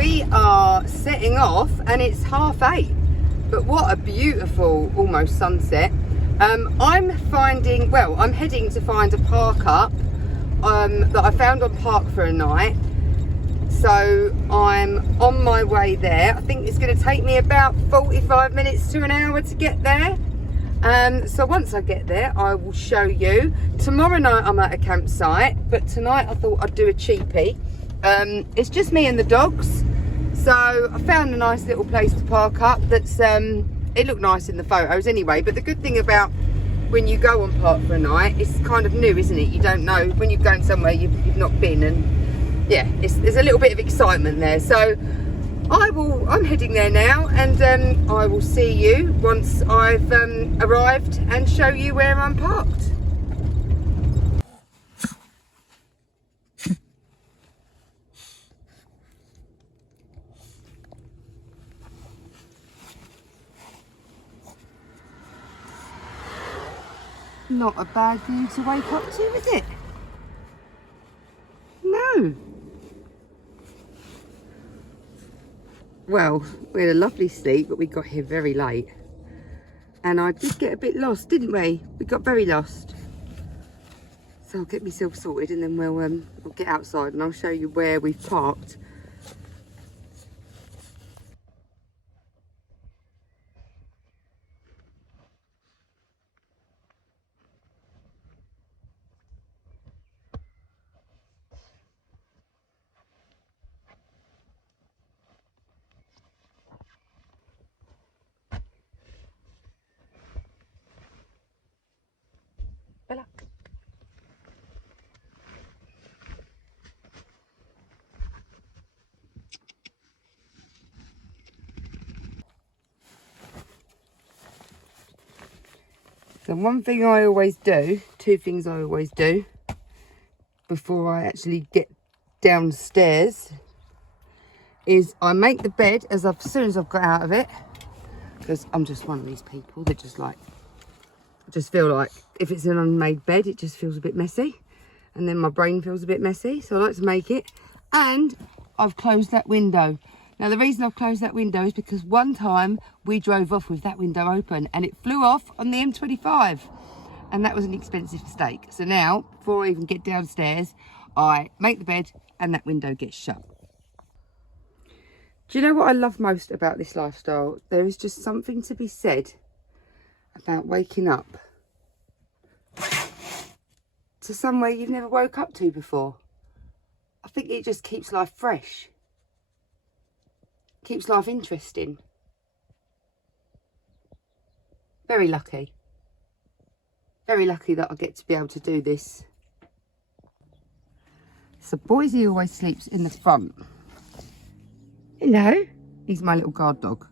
we are setting off and it's 8:30, but what a beautiful almost sunset. I'm heading to find a park up that I found on Park for a night, so I'm on my way there. I think it's going to take me about 45 minutes to an hour to get there. So once I get there I will show you. Tomorrow night I'm at a campsite, but tonight I thought I'd do a cheapie. It's just me and the dogs, so I found a nice little place to park up that's it looked nice in the photos anyway. But the good thing about when you go on Park for a night, it's kind of new, isn't it? You don't know when you're going somewhere you've not been, and yeah, there's a little bit of excitement there. So I'm heading there now, and I will see you once I've arrived and show you where I'm parked. Not a bad view to wake up to, is it? No. Well, we had a lovely sleep, but we got here very late. And I did get a bit lost, didn't we? We got very lost. So I'll get myself sorted, and then we'll get outside and I'll show you where we've parked. Baldock. So one thing I always do, two things I always do before I actually get downstairs, is I make the bed as soon as I've got out of it, because I'm just one of these people that just feel like if it's an unmade bed, it just feels a bit messy, and then my brain feels a bit messy, so I like to make it. And I've closed that window. Now the reason I've closed that window is because one time we drove off with that window open and it flew off on the M25, and that was an expensive mistake. So now, before I even get downstairs, I make the bed and that window gets shut. Do you know what I love most about this lifestyle? There is just something to be said about waking up to somewhere you've never woke up to before. I think it just keeps life fresh. Keeps life interesting. Very lucky. Very lucky that I get to be able to do this. So Boise always sleeps in the front. Hello. He's my little guard dog.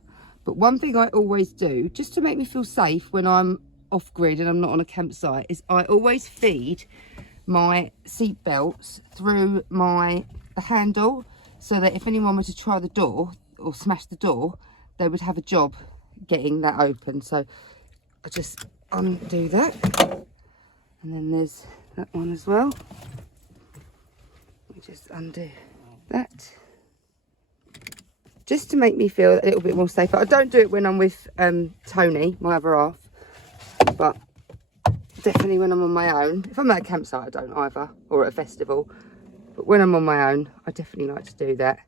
But one thing I always do, just to make me feel safe when I'm off grid and I'm not on a campsite, is I always feed my seat belts through the handle, so that if anyone were to try the door or smash the door, they would have a job getting that open. So I just undo that, and then there's that one as well. We just undo that, just to make me feel a little bit more safer. I don't do it when I'm with Tony, my other half, but definitely when I'm on my own. If I'm at a campsite, I don't either, or at a festival. But when I'm on my own, I definitely like to do that.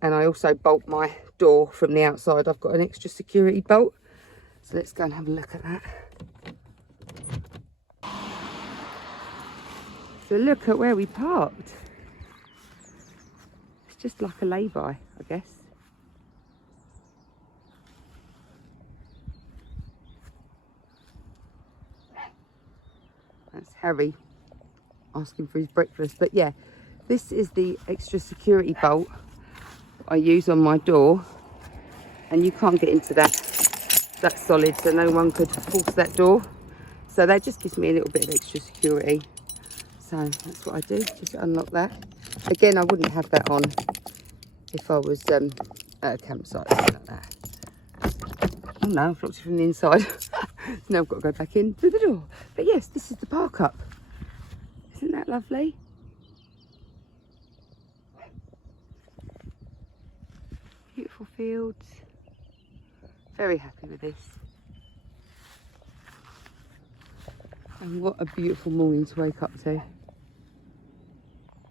And I also bolt my door from the outside. I've got an extra security bolt. So let's go and have a look at that. So look at where we parked. It's just like a lay-by, I guess. That's Harry asking for his breakfast. But yeah, this is the extra security bolt I use on my door, and you can't get into that solid, so no one could force that door. So that just gives me a little bit of extra security. So that's what I do, just unlock that. Again, I wouldn't have that on if I was at a campsite, something like that. Oh no, I've locked it from the inside. So now I've got to go back in through the door. But yes, this is the park up. Isn't that lovely? fields. Very happy with this. And what a beautiful morning to wake up to.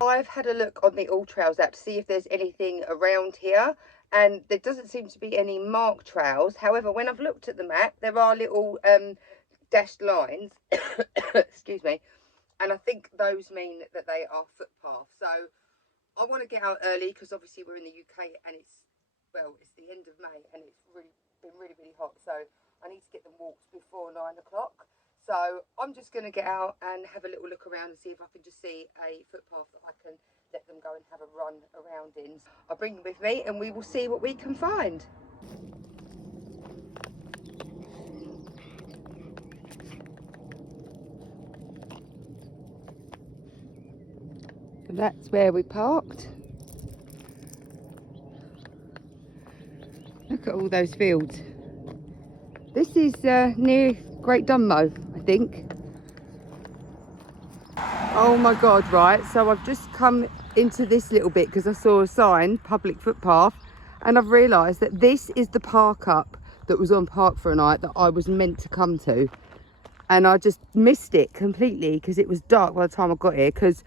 I've had a look on the All Trails app to see if there's anything around here, and there doesn't seem to be any marked trails. However, when I've looked at the map, there are little dashed lines, excuse me, and I think those mean that they are footpaths. So I want to get out early because obviously we're in the UK and it's the end of May and it's been really hot. So I need to get them walked before 9 o'clock. So I'm just going to get out and have a little look around and see if I can just see a footpath that I can let them go and have a run around in. I'll bring them with me and we will see what we can find. So that's where we parked. Look at all those fields. This is near Great Dunmow, I think. Oh my God, right, so I've just come into this little bit because I saw a sign, public footpath, and I've realised that this is the park up that was on Park for a Night that I was meant to come to. And I just missed it completely because it was dark by the time I got here, because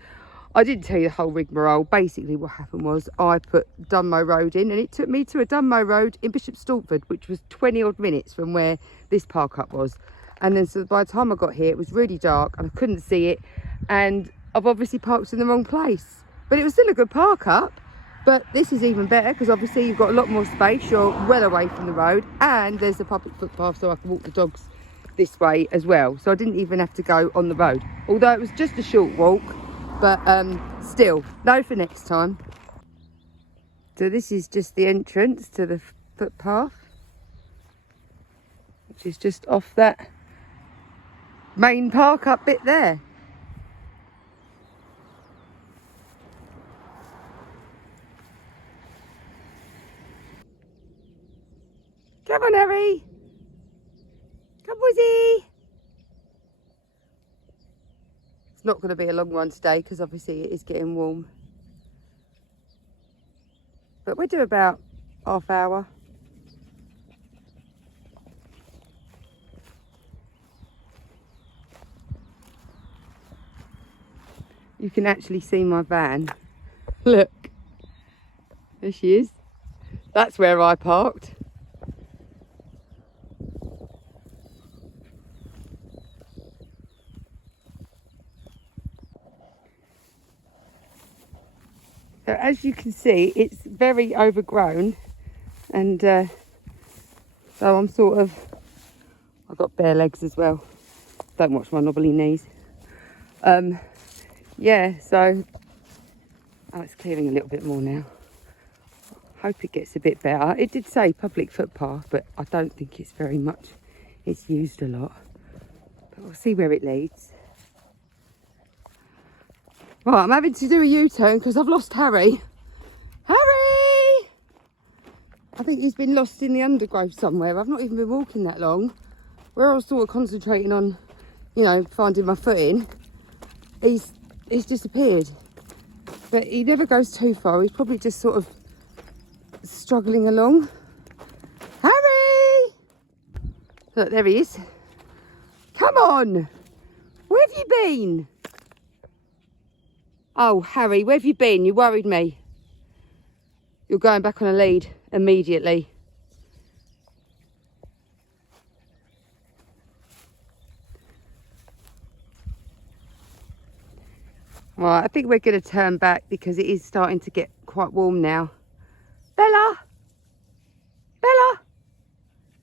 I didn't tell you the whole rigmarole. Basically what happened was I put Dunmow Road in and it took me to a Dunmow Road in Bishop Stortford, which was 20 odd minutes from where this park up was. And then so by the time I got here, it was really dark and I couldn't see it. And I've obviously parked in the wrong place. But it was still a good park up. But this is even better because obviously you've got a lot more space. You're well away from the road. And there's a public footpath so I can walk the dogs this way as well. So I didn't even have to go on the road. Although it was just a short walk. But still, no for next time. So this is just the entrance to the footpath, which is just off that main park up bit there. Come on, Harry. Come, Wizzy. It's not going to be a long one today because obviously it is getting warm. But we'll do about half hour. You can actually see my van. Look. There she is. That's where I parked. So as you can see, it's very overgrown, and so I'm sort of, I've got bare legs as well. Don't watch my knobbly knees. Yeah, so it's clearing a little bit more now. Hope it gets a bit better. It did say public footpath, but I don't think it's very much. It's used a lot, but we'll see where it leads. Right, I'm having to do a U-turn because I've lost Harry. Harry! I think he's been lost in the undergrowth somewhere. I've not even been walking that long. Where I was sort of concentrating on, you know, finding my footing, he's disappeared. But he never goes too far. He's probably just sort of struggling along. Harry! Look, there he is. Come on! Where have you been? Oh, Harry, where have you been? You worried me. You're going back on a lead immediately. Right, I think we're going to turn back because it is starting to get quite warm now. Bella! Bella!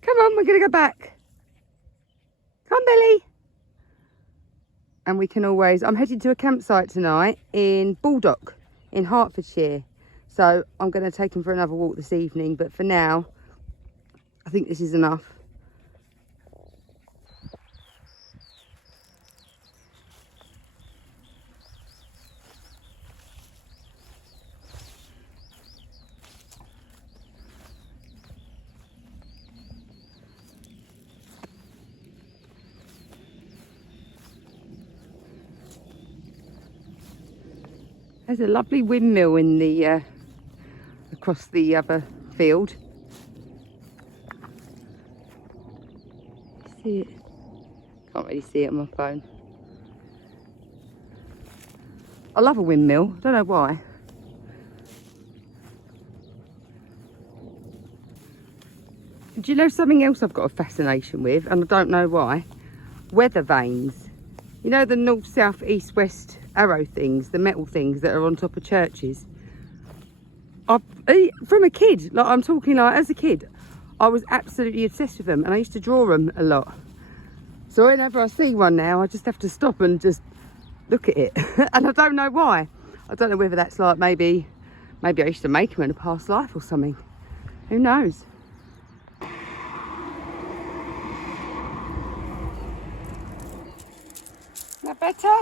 Come on, we're going to go back. Come, Billy. And we can always, I'm heading to a campsite tonight in Baldock in Hertfordshire. So I'm going to take him for another walk this evening. But for now, I think this is enough. There's a lovely windmill in the across the other field. see it? Can't really see it on my phone. I love a windmill, I don't know why. Do you know something else I've got a fascination with, and I don't know why? Weather vanes. You know the north, south, east, west arrow things, the metal things that are on top of churches? From a kid, like I'm talking like as a kid, I was absolutely obsessed with them, and I used to draw them a lot. So whenever I see one now, I just have to stop and just look at it. And I don't know why. I don't know whether that's like maybe I used to make them in a past life or something. Who knows? Is that better?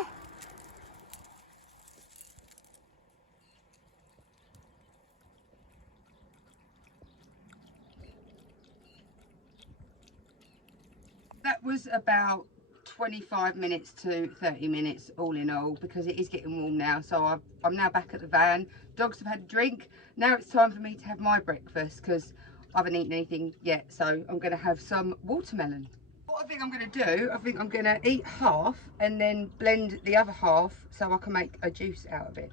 That was about 25 minutes to 30 minutes all in all, because it is getting warm now. So I'm now back at the van. Dogs have had a drink. Now it's time for me to have my breakfast, because I haven't eaten anything yet. So I'm going to have some watermelon. What I think I'm going to do, I think I'm going to eat half and then blend the other half so I can make a juice out of it.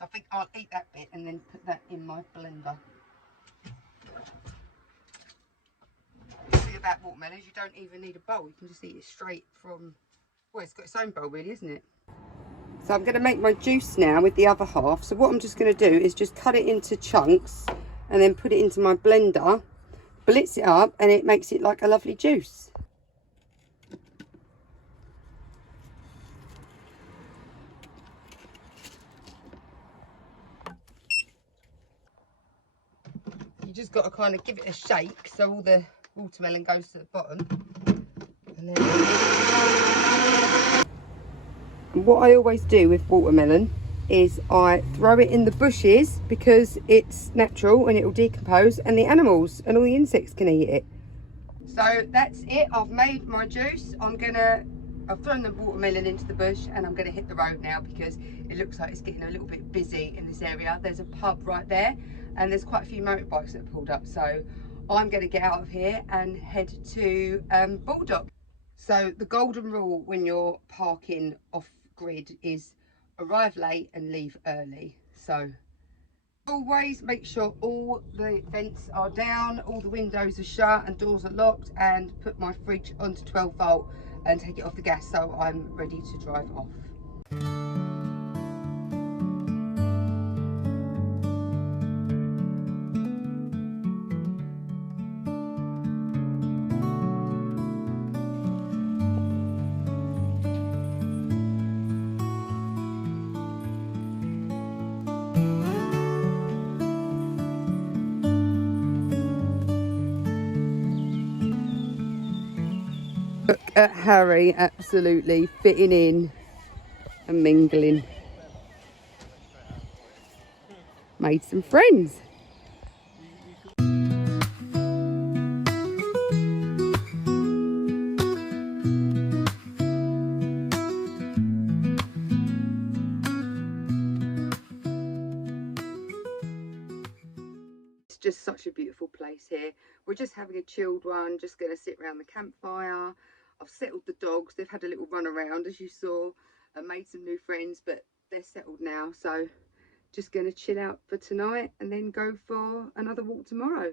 I think I'll eat that bit and then put that in my blender. The thing about watermelon is you don't even need a bowl. You can just eat it straight from, well, it's got its own bowl really, isn't it? So I'm going to make my juice now with the other half. So what I'm just going to do is just cut it into chunks and then put it into my blender, blitz it up, and it makes it like a lovely juice. You just got to kind of give it a shake so all the watermelon goes to the bottom. And what I always do with watermelon is I throw it in the bushes because it's natural and it will decompose, and the animals and all the insects can eat it. So that's it. I've made my juice. I've thrown the watermelon into the bush and I'm going to hit the road now because it looks like it's getting a little bit busy in this area. There's a pub right there and there's quite a few motorbikes that have pulled up. So I'm going to get out of here and head to Baldock. So the golden rule when you're parking off grid is arrive late and leave early. So always make sure all the vents are down, all the windows are shut and doors are locked, and put my fridge onto 12 volt and take it off the gas so I'm ready to drive off. Look at Harry absolutely fitting in and mingling. Made some friends. It's just such a beautiful place here. We're just having a chilled one, just going to sit around the campfire. I've settled the dogs. They've had a little run around, as you saw, and made some new friends, but they're settled now. So just going to chill out for tonight and then go for another walk tomorrow.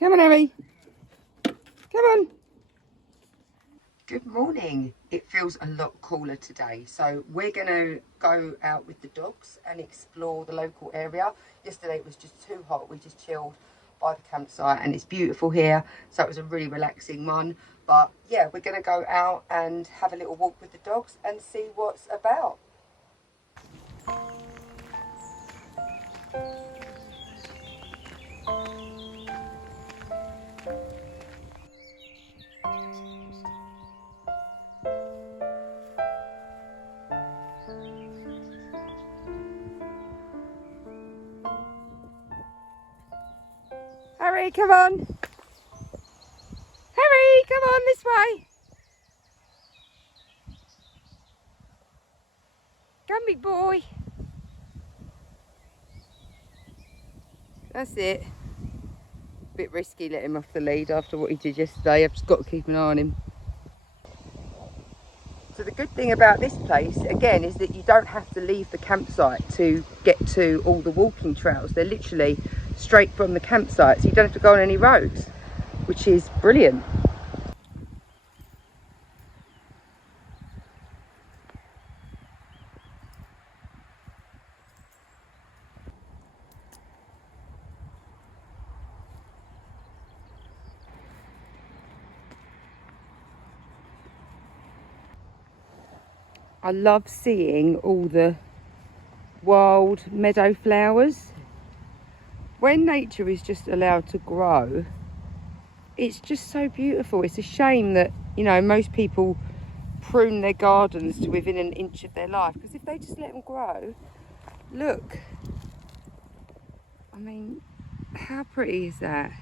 Come on, Harry. Come on. Good morning. It feels a lot cooler today, so we're going to go out with the dogs and explore the local area. Yesterday it was just too hot. We just chilled by the campsite, and it's beautiful here, so it was a really relaxing one. But yeah, we're going to go out and have a little walk with the dogs and see what's about. Harry, come on. Harry, come on this way. Come, big boy. That's it. Bit risky letting him off the lead after what he did yesterday. I've just got to keep an eye on him. So the good thing about this place, again, is that you don't have to leave the campsite to get to all the walking trails. They're literally straight from the campsite, so you don't have to go on any roads, which is brilliant. I love seeing all the wild meadow flowers. When nature is just allowed to grow, it's just so beautiful. It's a shame that, you know, most people prune their gardens to within an inch of their life, because if they just let them grow, look, I mean, how pretty is that?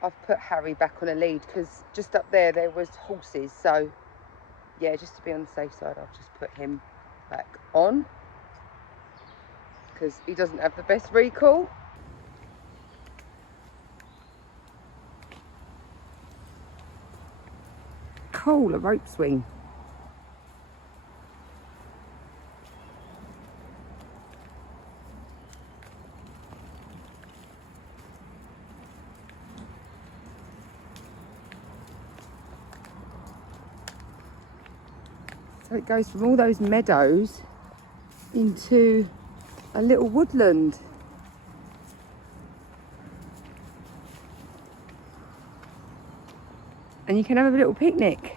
I've put Harry back on a lead because just up there was horses, so yeah, just to be on the safe side, I've just put him back on because he doesn't have the best recall. Cool, a rope swing. So it goes from all those meadows into a little woodland. And you can have a little picnic.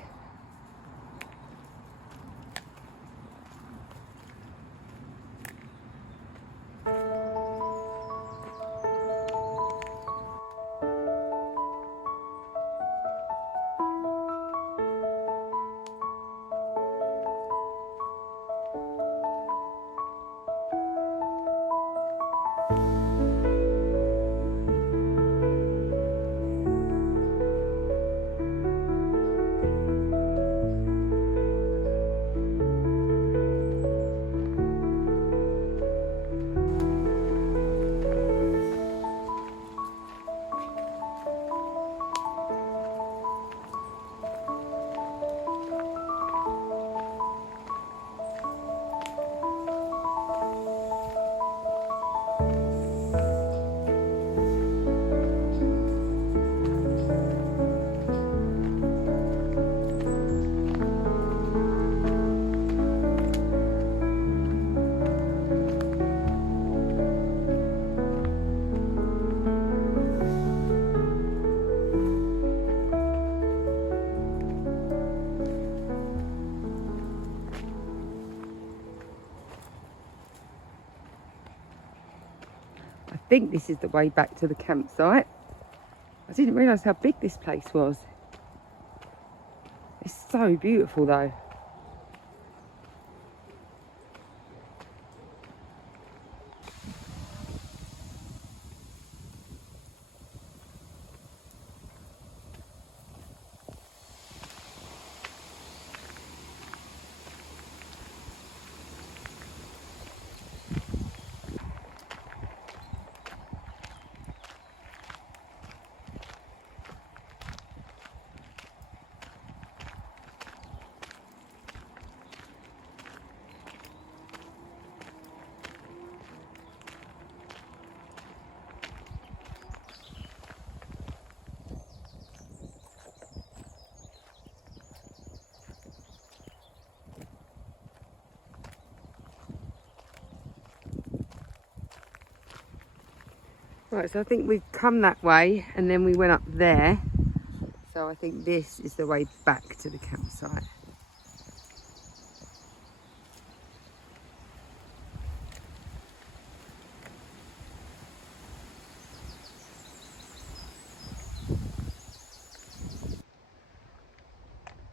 I think this is the way back to the campsite. I didn't realise how big this place was. It's so beautiful though. Right, so I think we've come that way and then we went up there. So I think this is the way back to the campsite.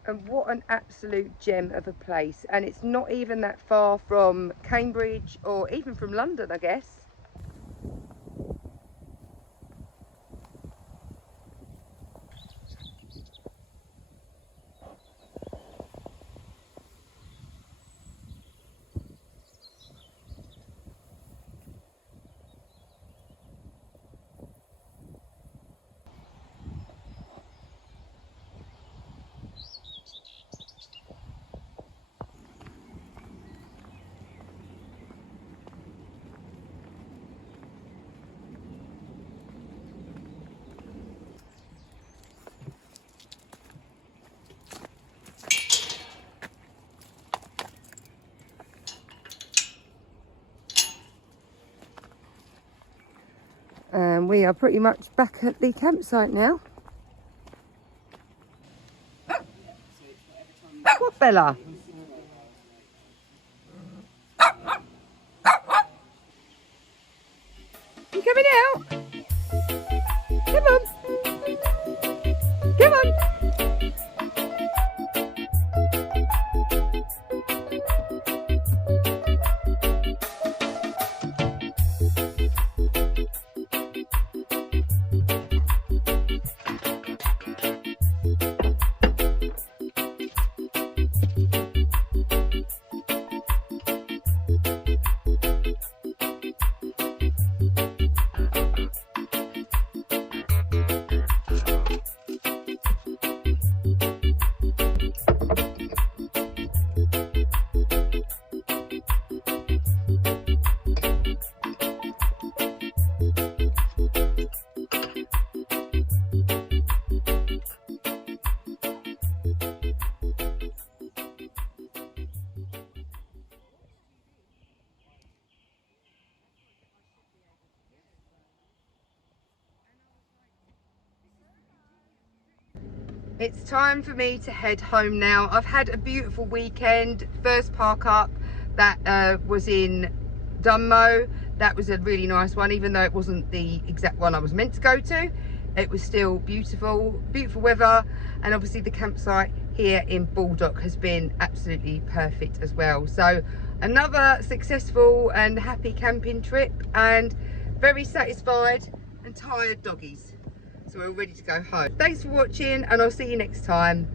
And what an absolute gem of a place. And it's not even that far from Cambridge or even from London, I guess. And we are pretty much back at the campsite now. What, Bella? You coming out? Come on. Come on. It's time for me to head home now. I've had a beautiful weekend. First park up that was in Dunmow. That was a really nice one, even though it wasn't the exact one I was meant to go to. It was still beautiful, beautiful weather. And obviously the campsite here in Baldock has been absolutely perfect as well. So another successful and happy camping trip, and very satisfied and tired doggies. So we're ready to go home. Thanks for watching, and I'll see you next time.